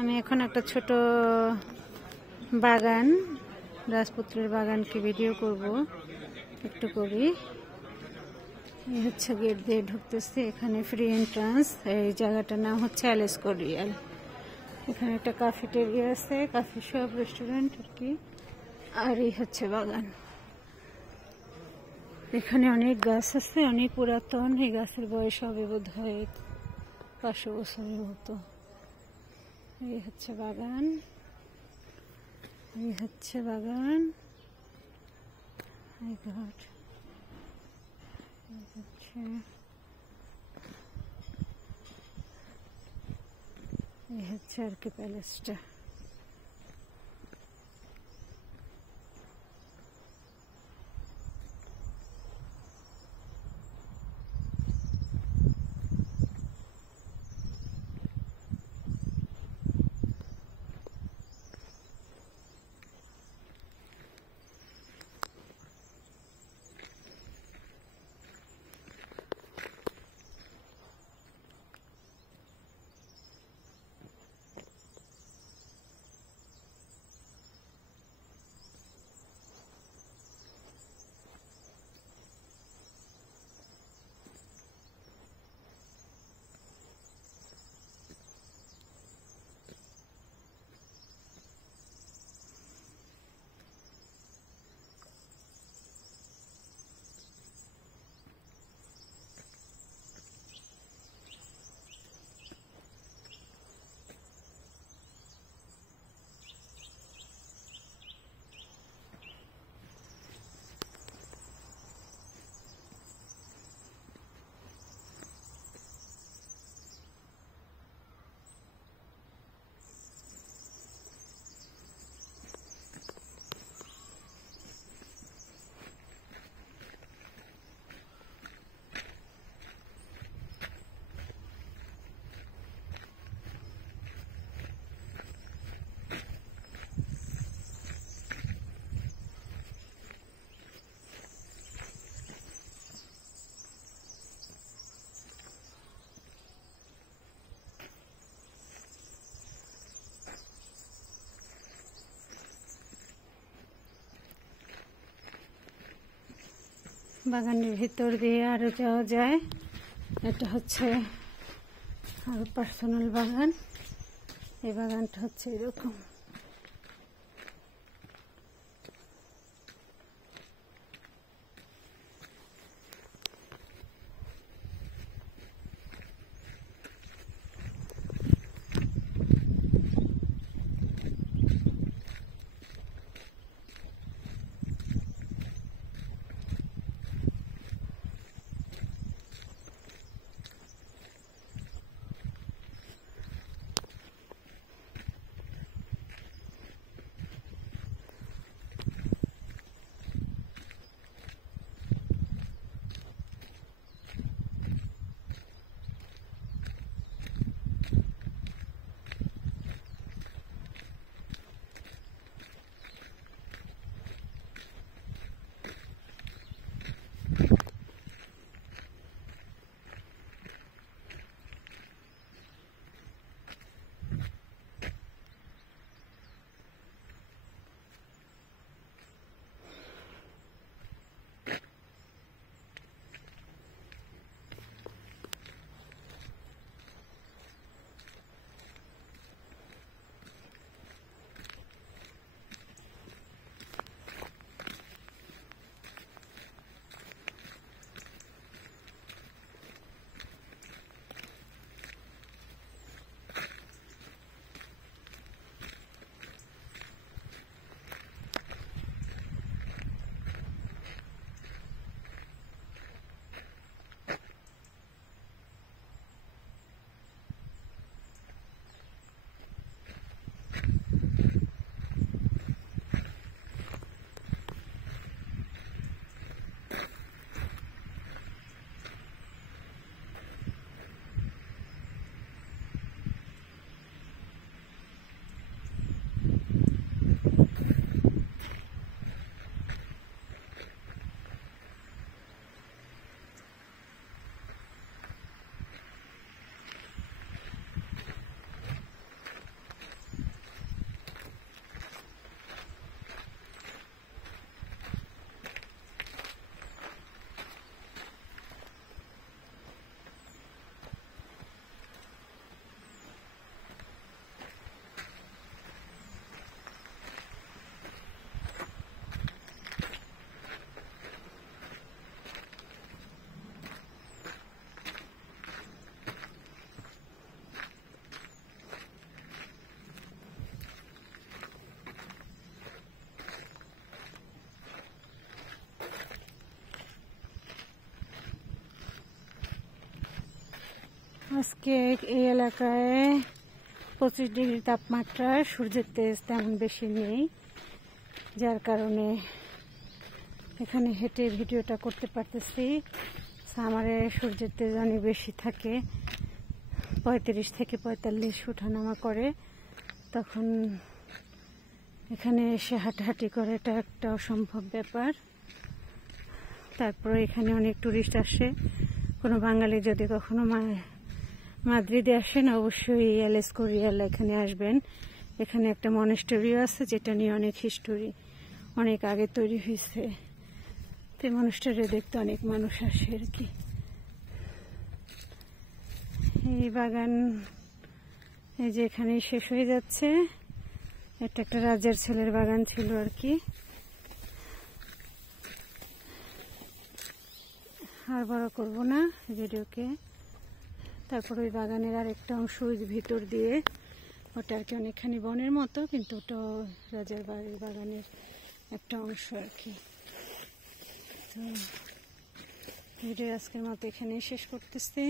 আমি এখন একটা ছোট বাগান, রাজপুত্রের বাগানকে ভিডিও করব একটু করি। এই হচ্ছে গেট দিয়ে ঢুকতেছি, এখানে ফ্রি এন্ট্রান্স। এই জায়গাটার নাম হচ্ছে অ্যালেসকোরিয়াল। এখানে একটা ক্যাফেটেরিয়া আছে, কফি শপ, রেস্টুরেন্ট আর কি। আর এই হচ্ছে বাগান। এখানে অনেক গাছ আছে, অনেক পুরাতন। এই গাছের বয়স হবে বোধ হয় 500 বছরের মতো। এই হচ্ছে বাগান, এই হচ্ছে বাগান। এই হচ্ছে আর কি প্যালেসটা। বাগানের ভিতর দিয়ে আরো যাওয়া যায়। এটা হচ্ছে আরো পার্সোনাল বাগান। এই বাগানটা হচ্ছে এরকম। আজকে এই এলাকায় 25 ডিগ্রি তাপমাত্রা, সূর্যের তেজ তেমন বেশি নেই, যার কারণে এখানে হেঁটে ভিডিওটা করতে পারতেছি। সামারে সূর্যের তেজ অনেক বেশি থাকে, 35 থেকে 45 ওঠানামা করে, তখন এখানে এসে হাঁটাহাঁটি করে এটা একটা অসম্ভব ব্যাপার। তারপরে এখানে অনেক টুরিস্ট আসে। কোনো বাঙালি যদি কখনো মাদ্রিদে আসেন অবশ্যই এল এসকোরিয়াল এখানে আসবেন। এখানে একটা মনেস্টরিও আছে যেটা নিয়ে অনেক হিস্টোরি, অনেক আগে তৈরি হয়েছে। তো মনেস্টরি দেখতে অনেক মানুষ আসে আর কি। এই বাগান এই যে এখানেই শেষ হয়ে যাচ্ছে। এটা একটা রাজার ছেলের বাগান ছিল আর কি। আর বড় করবো না ভিডিওকে। তারপর ওই বাগানের আরেকটা অংশ ভিতর দিয়ে, ওটা আর কি অনেকখানি বনের মতো, কিন্তু ওটা রাজার বাড়ির বাগানের একটা অংশ আর কি। তো ভিডিও আজকের মতো এখানেই শেষ করতেছি।